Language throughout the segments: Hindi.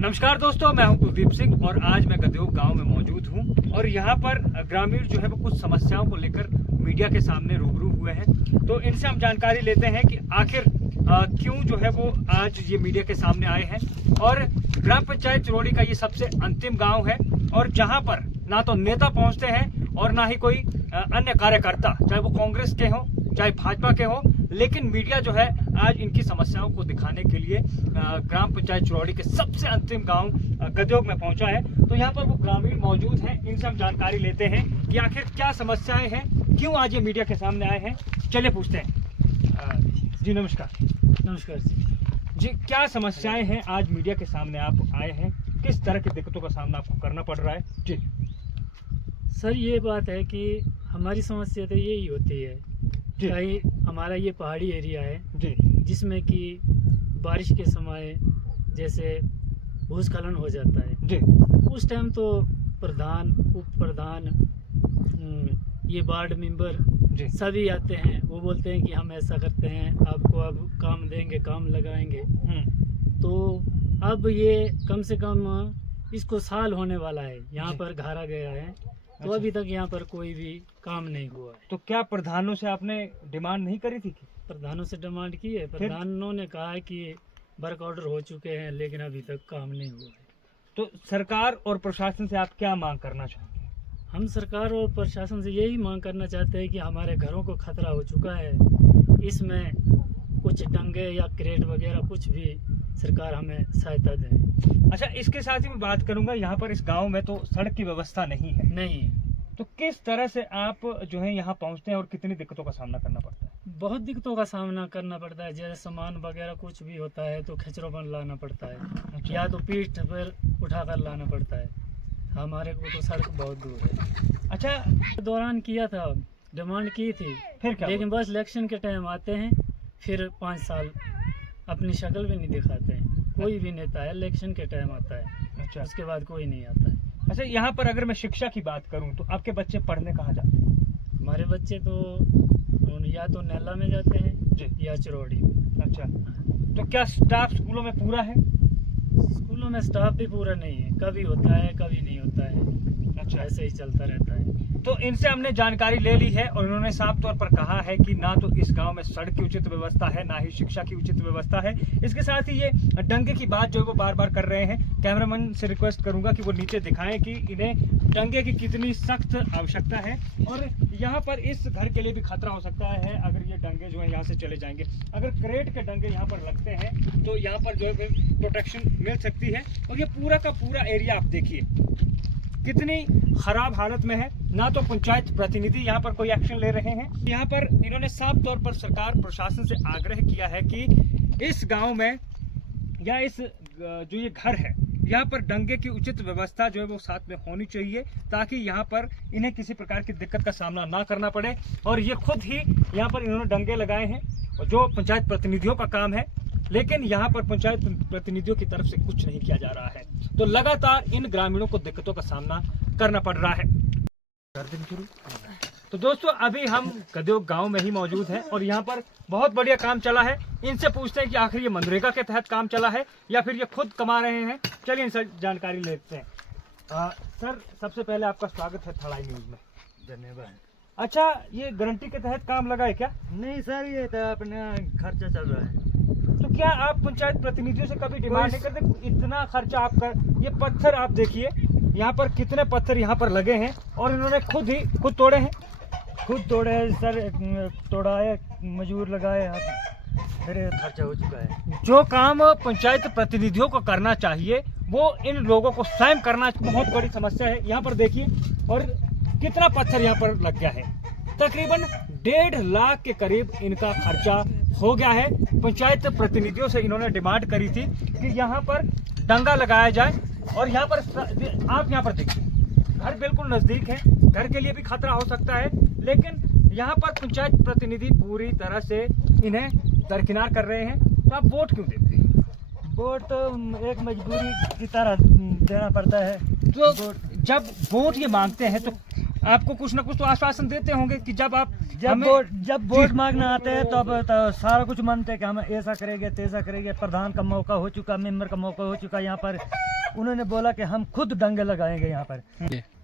नमस्कार दोस्तों, मैं हूं कुलदीप सिंह और आज मैं गदयोग गांव में मौजूद हूं और यहां पर ग्रामीण जो है वो कुछ समस्याओं को लेकर मीडिया के सामने रूबरू हुए हैं। तो इनसे हम जानकारी लेते हैं कि आखिर क्यों जो है वो आज ये मीडिया के सामने आए हैं। और ग्राम पंचायत चिरौड़ी का ये सबसे अंतिम गाँव है और जहाँ पर ना तो नेता पहुँचते हैं और ना ही कोई अन्य कार्यकर्ता, चाहे वो कांग्रेस के हों चाहे भाजपा के हो, लेकिन मीडिया जो है आज इनकी समस्याओं को दिखाने के लिए ग्राम पंचायत चिरौड़ी के सबसे अंतिम गांव गदयोग में पहुंचा है। तो यहां पर वो ग्रामीण मौजूद हैं, इनसे हम जानकारी लेते हैं कि आखिर क्या समस्याएं हैं, क्यों आज ये मीडिया के सामने आए हैं। चलिए पूछते हैं। जी नमस्कार। नमस्कार जी, क्या समस्याएं हैं आज मीडिया के सामने आप आए हैं, किस तरह की दिक्कतों का सामना आपको करना पड़ रहा है? जी सर, ये बात है कि हमारी समस्या तो यही होती है कि हमारा ये पहाड़ी एरिया है जी, जिसमें कि बारिश के समय जैसे भूस्खलन हो जाता है जी, उस टाइम तो प्रधान, उप प्रधान, ये वार्ड मेंबर जी, सभी आते हैं। वो बोलते हैं कि हम ऐसा करते हैं, आपको अब काम देंगे, काम लगाएंगे। तो अब ये कम से कम इसको साल होने वाला है, यहाँ पर घारा गया है। तो अभी तक यहाँ पर कोई भी काम नहीं हुआ है। तो क्या प्रधानों से आपने डिमांड नहीं करी थी? प्रधानों से डिमांड की है, प्रधानों ने कहा है कि वर्क ऑर्डर हो चुके हैं, लेकिन अभी तक काम नहीं हुआ है। तो सरकार और प्रशासन से आप क्या मांग करना चाहते हैं? हम सरकार और प्रशासन से यही मांग करना चाहते हैं कि हमारे घरों को खतरा हो चुका है, इसमें कुछ डंगे या क्रेट वगैरह कुछ भी सरकार हमें सहायता दें। अच्छा, इसके साथ ही मैं बात करूंगा, यहाँ पर इस गांव में तो सड़क की व्यवस्था नहीं है। नहीं, तो किस तरह से आप जो है यहाँ पहुँचते हैं और कितनी दिक्कतों का सामना करना पड़ता है? बहुत दिक्कतों का सामना करना पड़ता है। जैसे सामान वगैरह कुछ भी होता है तो खिचड़ों पर लाना पड़ता है, अच्छा। या तो पीठ पर उठाकर लाना पड़ता है। हमारे को तो सड़क बहुत दूर है। अच्छा, दौरान किया था, डिमांड की थी, फिर क्या लेकिन बस इलेक्शन के टाइम आते हैं, फिर 5 साल अपनी शक्ल भी नहीं दिखाते हैं। कोई भी नेता है इलेक्शन के टाइम आता है, अच्छा, उसके बाद कोई नहीं आता है। अच्छा, यहाँ पर अगर मैं शिक्षा की बात करूँ तो आपके बच्चे पढ़ने कहाँ जाते हैं? हमारे बच्चे तो या तो नैला में जाते हैं जी, या चिरौड़ी में। अच्छा, तो क्या स्टाफ स्कूलों में पूरा है? स्कूलों में स्टाफ भी पूरा नहीं है, कभी होता है कभी नहीं होता है। अच्छा, ऐसे ही चलता रहता है। तो इनसे हमने जानकारी ले ली है और इन्होंने साफ तौर पर कहा है कि ना तो इस गांव में सड़क की उचित व्यवस्था है, ना ही शिक्षा की उचित व्यवस्था है। इसके साथ ही ये डंगे की बात जो है वो बार बार कर रहे हैं। कैमरामैन से रिक्वेस्ट करूंगा कि वो नीचे दिखाएं कि इन्हें डंगे की कितनी सख्त आवश्यकता है और यहाँ पर इस घर के लिए भी खतरा हो सकता है अगर ये डंगे जो है यहाँ से चले जाएंगे। अगर क्रेट के डंगे यहाँ पर लगते हैं तो यहाँ पर जो है प्रोटेक्शन मिल सकती है। और ये पूरा का पूरा एरिया आप देखिए कितनी खराब हालत में है, ना तो पंचायत प्रतिनिधि यहाँ पर कोई एक्शन ले रहे हैं। यहाँ पर इन्होंने साफ तौर पर सरकार प्रशासन से आग्रह किया है कि इस गांव में या इस जो ये घर है यहाँ पर डंगे की उचित व्यवस्था जो है वो साथ में होनी चाहिए, ताकि यहाँ पर इन्हें किसी प्रकार की दिक्कत का सामना ना करना पड़े। और ये खुद ही यहाँ पर इन्होंने डंगे लगाए हैं जो पंचायत प्रतिनिधियों का काम है, लेकिन यहाँ पर पंचायत प्रतिनिधियों की तरफ से कुछ नहीं किया जा रहा है। तो लगातार इन ग्रामीणों को दिक्कतों का सामना करना पड़ रहा है। तो दोस्तों, अभी हम गदयोग गांव में ही मौजूद हैं और यहाँ पर बहुत बढ़िया काम चला है। इनसे पूछते हैं कि आखिर ये मनरेगा के तहत काम चला है या फिर ये खुद कमा रहे हैं। चलिए इनसे जानकारी लेते हैं। सर, सबसे पहले आपका स्वागत है थड़ाई न्यूज में। धन्यवाद। अच्छा, ये गारंटी के तहत काम लगा है क्या? नहीं सर, ये तो अपना खर्चा चल रहा है। तो क्या आप पंचायत प्रतिनिधियों से कभी डिमांड नहीं करते? इतना खर्चा आप कर, ये पत्थर आप देखिए यहाँ पर कितने पत्थर यहाँ पर लगे हैं और इन्होंने खुद तोड़े हैं। खुद तोड़े सर, तोड़ाए, मजदूर लगाए, मेरे खर्चा हो चुका है। जो काम पंचायत प्रतिनिधियों को करना चाहिए वो इन लोगों को स्वयं करना बहुत बड़ी समस्या है। यहाँ पर देखिए और कितना पत्थर यहाँ पर लग गया है। तकरीबन 1.5 लाख के करीब इनका खर्चा हो गया है। पंचायत प्रतिनिधियों से इन्होंने डिमांड करी थी कि यहाँ पर डंगा लगाया जाए और यहाँ पर आप यहाँ पर देखिए घर बिल्कुल नजदीक है, घर के लिए भी खतरा हो सकता है, लेकिन यहाँ पर पंचायत प्रतिनिधि पूरी तरह से इन्हें दरकिनार कर रहे हैं। तो आप वोट क्यों देते हैं? वोट तो एक मजबूरी की तरह देना पड़ता है। तो जब वोट ये मांगते हैं तो आपको कुछ ना कुछ तो आश्वासन देते होंगे कि जब आप जब वोट मांगने आते हैं तब तो सारा कुछ मानते हैं कि हम ऐसा करेंगे तैसा करेंगे। प्रधान का मौका हो चुका, मेंबर का मौका हो चुका, यहाँ पर उन्होंने बोला कि हम खुद दंगे लगाएंगे यहाँ पर।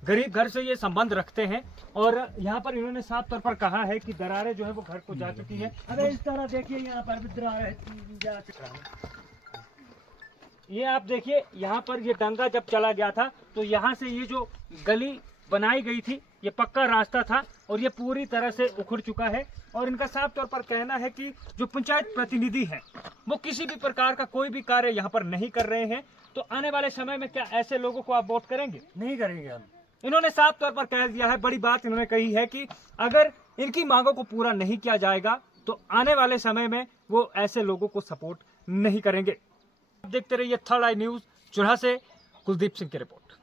गरीब घर से ये संबंध रखते हैं और यहाँ पर इन्होंने साफ तौर पर कहा है कि दरारें जो है वो घर को जा चुकी है। अरे इस तरह देखिए यहाँ पर भी दरारें जा चुका है। ये आप देखिए यहाँ पर ये दंगा जब चला गया था तो यहाँ से ये जो गली बनाई गई थी ये पक्का रास्ता था और ये पूरी तरह से उखड़ चुका है। और इनका साफ तौर पर कहना है कि जो पंचायत प्रतिनिधि हैं वो किसी भी प्रकार का कोई भी कार्य यहाँ पर नहीं कर रहे हैं। तो आने वाले समय में क्या ऐसे लोगों को आप वोट करेंगे? नहीं करेंगे हम। इन्होंने साफ तौर पर कह दिया है, बड़ी बात इन्होंने कही है कि अगर इनकी मांगों को पूरा नहीं किया जाएगा तो आने वाले समय में वो ऐसे लोगों को सपोर्ट नहीं करेंगे। देखते रहिए थर्ड आई न्यूज, चुराहा से कुलदीप सिंह की रिपोर्ट।